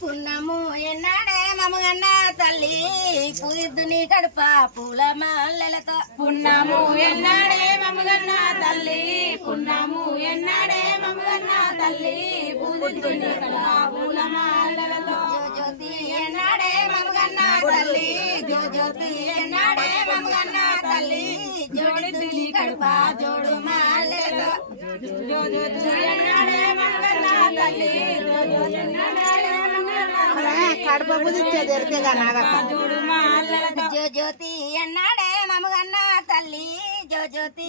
పున్నము ఎన్నాడే మమగన్న తల్లి పురిద్దుని కడప పూల మాలలతో పున్నము ఎన్నాడే మమగన్న తల్లి పున్నము ఎన్నాడే మమగన్న తల్లి పురిద్దుని కడప పూల మాలలతో జ్యోతి ఎన్నాడే మమగన్న తల్లి జ్యోతి ఎన్నాడే మమగన్న తల్లి జోడిద్దుని కడప జోడు మాలలతో జ్యోతి ఎన్నాడే మమగన్న తల్లి కడప బుదిచ్చేది ఎరికేగా నాగక్క జ్యోతి ఎన్నాడే మమగన్న తల్లి జ్యోతి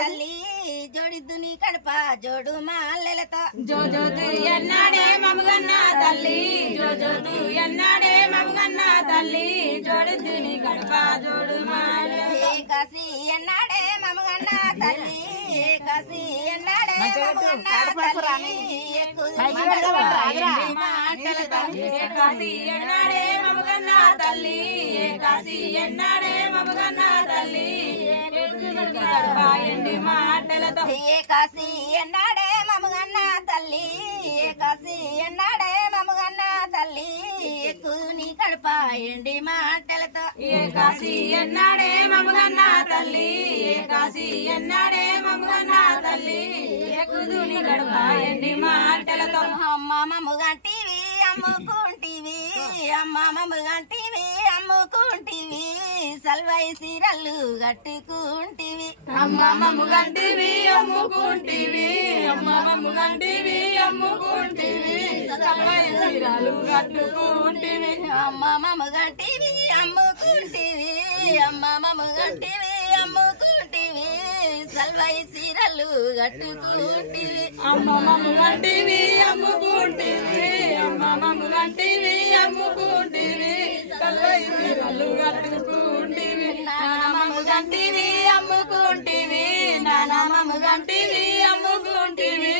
తల్లి జోడిద్దుని కడప జోడు మాలలతో జ్యోతి ఎన్నాడే మమగన్న తల్లి జ్యోతి ఎన్నాడే మమగన్న తల్లి జోడిద్దుని కడప జోడు మాల కాశీ ఎన్నాడే మమగన్న తల్లి కాశీ ఎన్నాడే మమగన్న తల్లి కాశీ ఎన్నాడే మమగన్న తల్లి కాశీ ఎన్నాడే మమగన్న తల్లి ఎండి మాటలతో కాశీ ఎన్నాడే మమగన్న తల్లి కాశీ ఎన్నాడే మమగన్న తల్లి ఎక్కుని కడప ఎండి మాటలతో కాశీ ఎన్నాడే మమగన్న తల్లి కాశీ ఎన్నాడే మమగన్న తల్లి ఎక్కుని కడప ఎండి మాటలతో అమ్మ మమ్మగంటివి అమ్ముకుంటివి అమ్మ మమ్మగంటివి అమ్ముకుంటివి సల్వై సీరలు కట్టుకుంటివి అమ్మ మమ్మగంటివి అమ్ముకుంటివి అమ్మ మమ్మగంటివి అమ్ముకుంటివి సల్వై సీరలు కట్టుకుంటివి అమ్మ మమ్మగంటివి అమ్ముకుంటివి అమ్మ మమ్మగంటివి అమ్ముకుంటివి సల్వై సీరలు కట్టుకుంటివి అమ్మ మమ్మగంటివి అమ్ముకుంటివి అమ్మ మమ్మగంటివి అమ్ముకుంటివి సల్వై సీరలు కట్టుకుంటివి నాన్న మమ్మగంటివి అమ్ముకుంటివి నాన్న మమ్మగంటివి అమ్ముకుంటివి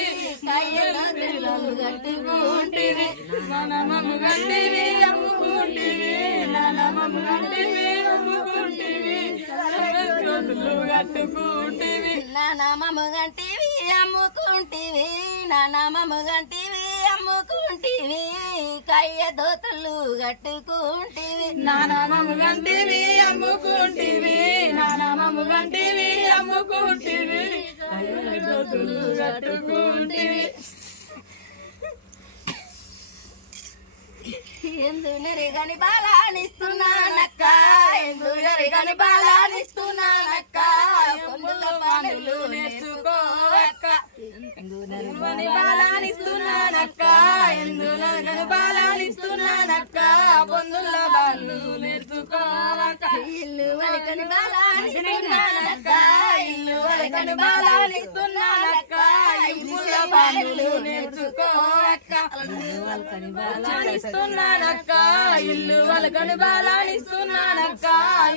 కయ్యలో పిల్లలు కట్టుకుంటివి నాన్న మమ్మగంటివి అమ్ముకుంటివి నాన్న మమ్మగంటివి అమ్ముకుంటివి రోజులు కట్టుకుంటివి నాన్న మమ్మగంటివి అమ్ముకుంటివి నాన్న మమ్మగంటివి అమ్ముకుంటివి కయ్య దోతులు కట్టుకుంటివి నాన్న మమ్మగంటివి అమ్ముకుంటివి నాన్న మమ్మగంటివి అమ్ముకుంటివి కయ్య దోతులు కట్టుకుంటివి ఎందునరిగని బాలానిస్తున్నానక్క ఎందునరిగని బాలానిస్తున్నానక్క పొందుల పానులు నేర్చుకోక్క ఎందునరిగని బాలానిస్తున్నానక్క ఎందునరిగని బాలానిస్తున్నానక్క పొందుల పానులు నేర్చుకోక్క ఇల్లు వలకని బాలానిస్తున్నానక్క ఇల్లు వలకని బాలానిస్తున్నానక్క ఇంపుల పానులు నేర్చుకోక్క ఇల్లు వలకని బాలానిస్తున్నానక్క ఇల్లు వలకని బాలానిస్తున్నానక్క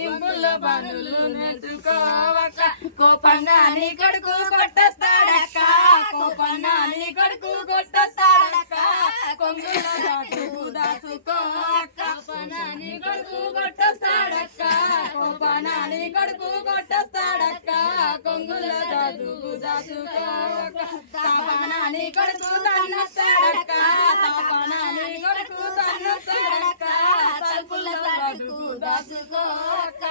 ఇంపుల పానులు నేర్చుకోవక్క కోపంగా నీ కొడుకు కొట్టొస్తాడక్క కోపంగా నీ కొడుకు కొట్టొస్తాడక్క కొంగుల దాటుకు దాచుకోక్క కోపంగా నీ కొడుకు కొట్టొస్తాడక్క కోపంగా నీ కొడుకు కొట్టొస్తాడక్క కొంగుల దాటుకు దాచుకోక్క తాపన నీ కొడుకు తన్నొస్తాడక్క తాపన నీ కొడుకు తన్నొస్తాడక్క తలుపుల దాటుకు దాచుకోక్క